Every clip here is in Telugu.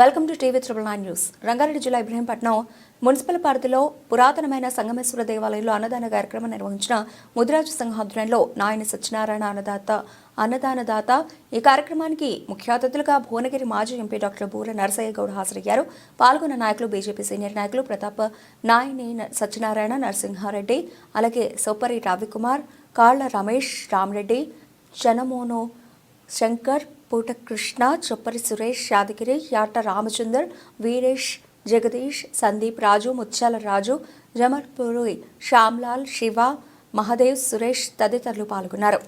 Welcome to TV 9 news. Rangareddy జిల్లా ఇబ్రహీంపట్నం మున్సిపల్ పరిధిలో పురాతనమైన సంగమేశ్వర దేవాలయంలో అన్నదాన కార్యక్రమం నిర్వహించిన ముదిరాజు సంఘం ఆధ్వర్యంలో నాయని సత్యనారాయణ అన్నదానదాత ఈ కార్యక్రమానికి ముఖ్య అతిథులుగా భువనగిరి మాజీ ఎంపీ డాక్టర్ బూర నరసయ్య గౌడ్ హాజరయ్యారు. పాల్గొన్న నాయకులు బీజేపీ సీనియర్ నాయకులు ప్రతాప్ నాయని సత్యనారాయణ నరసింహారెడ్డి, అలాగే సోపరి రవికుమార్, కాళ్ల రమేష్, రామరెడ్డి, చనమోను శంకర్, పూటకృష్ణ, చొప్పరి సురేష్, యాదగిరి, యాట రామచందర్, వీరేష్, జగదీష్, సందీప్ రాజు, ముత్యాల రాజు, జమర్పూరి శ్యామ్లాల్, శివ, మహదేవ్, సురేష్ తదితరులు పాల్గొన్నారు.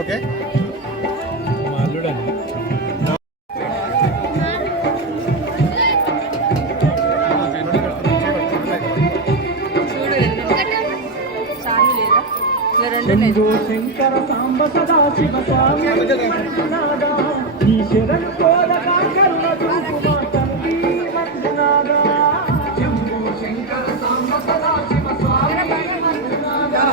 ఓకే శంకర సాంబ సదా శివ స్వామి ఈ శరణ్ కోదక కరుణ చూపుమా తండ్రి మంజునాథా. శంకర సాంబ సదా శివ స్వామి మంజునాథా.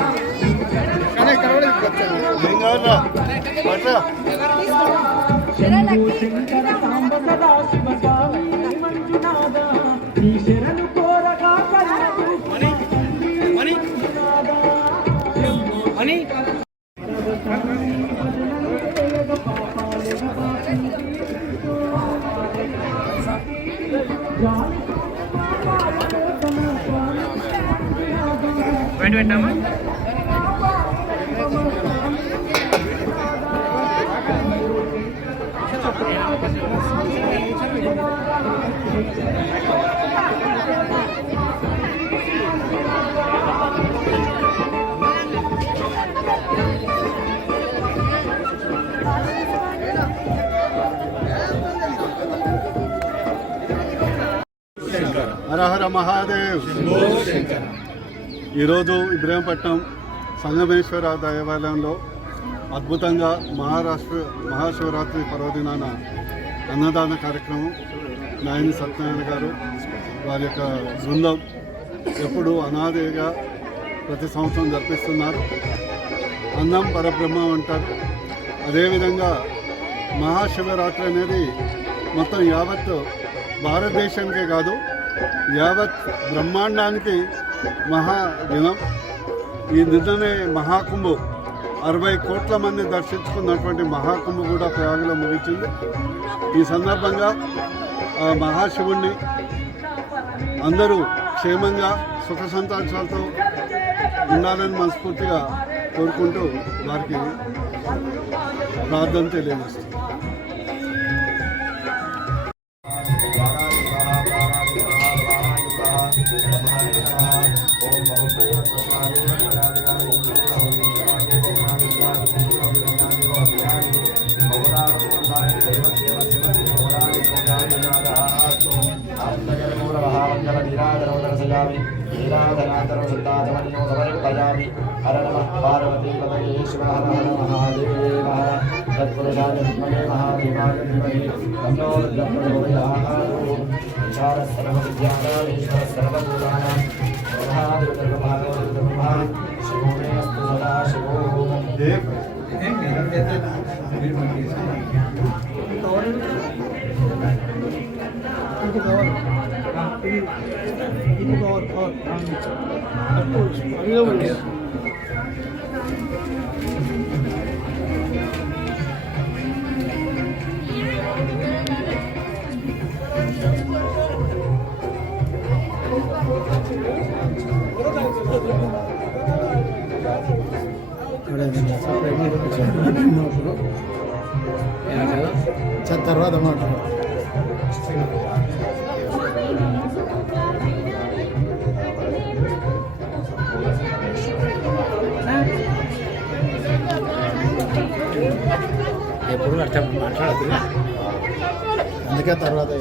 శంకర సాంబ సదా శివ స్వామి మంజునాథా. ఈ శరణ్ కోదక కరుణ చూపుమా తండ్రి మంజునాథా. వెంటమ్మా హర హర మహాదేవ్. ఈరోజు ఇబ్రహీంపట్నం సంగమేశ్వర దేవాలయంలో అద్భుతంగా మహాశివరాత్రి పర్వదినాన అన్నదాన కార్యక్రమం నాయని సత్యనారాయణ గారు వారి యొక్క బృందం ఎప్పుడు అనాదిగా ప్రతి సంవత్సరం జరిపిస్తున్నారు. అన్నం పరబ్రహ్మం అంటారు. అదేవిధంగా మహాశివరాత్రి అనేది మొత్తం యావత్ భారతదేశానికే కాదు యావత్ బ్రహ్మాండానికి మహాదినం. ఈ నిన్ననే మహాకుంభ 60 కోట్ల మంది దర్శించుకున్నటువంటి మహాకుంభ కూడా ప్రయాగలో ముగిసింది. ఈ సందర్భంగా ఆ మహాశివుణ్ణి అందరూ క్షేమంగా సుఖ సంతోషాలతో ఉండాలని మనస్ఫూర్తిగా కోరుకుంటూ వారికి ప్రార్థన తెలియజేస్తుంది. हर नमः पार्वती पतये शिव हर हर महादेव तत्पुरुषाय विद्महे महादेवाय धीमहि तन्नो रुद्रः प्रचोदयात्. विचारः सर्वविद्यानाम् ईश्वरः सर्वभूतानां महादेव ब्रह्मा शिवो मे अस्तु सदा शिवो. తర్వాత మాట్లాడు. ఎప్పుడు అట్లా మాట్లాడదు. అందుకే తర్వాత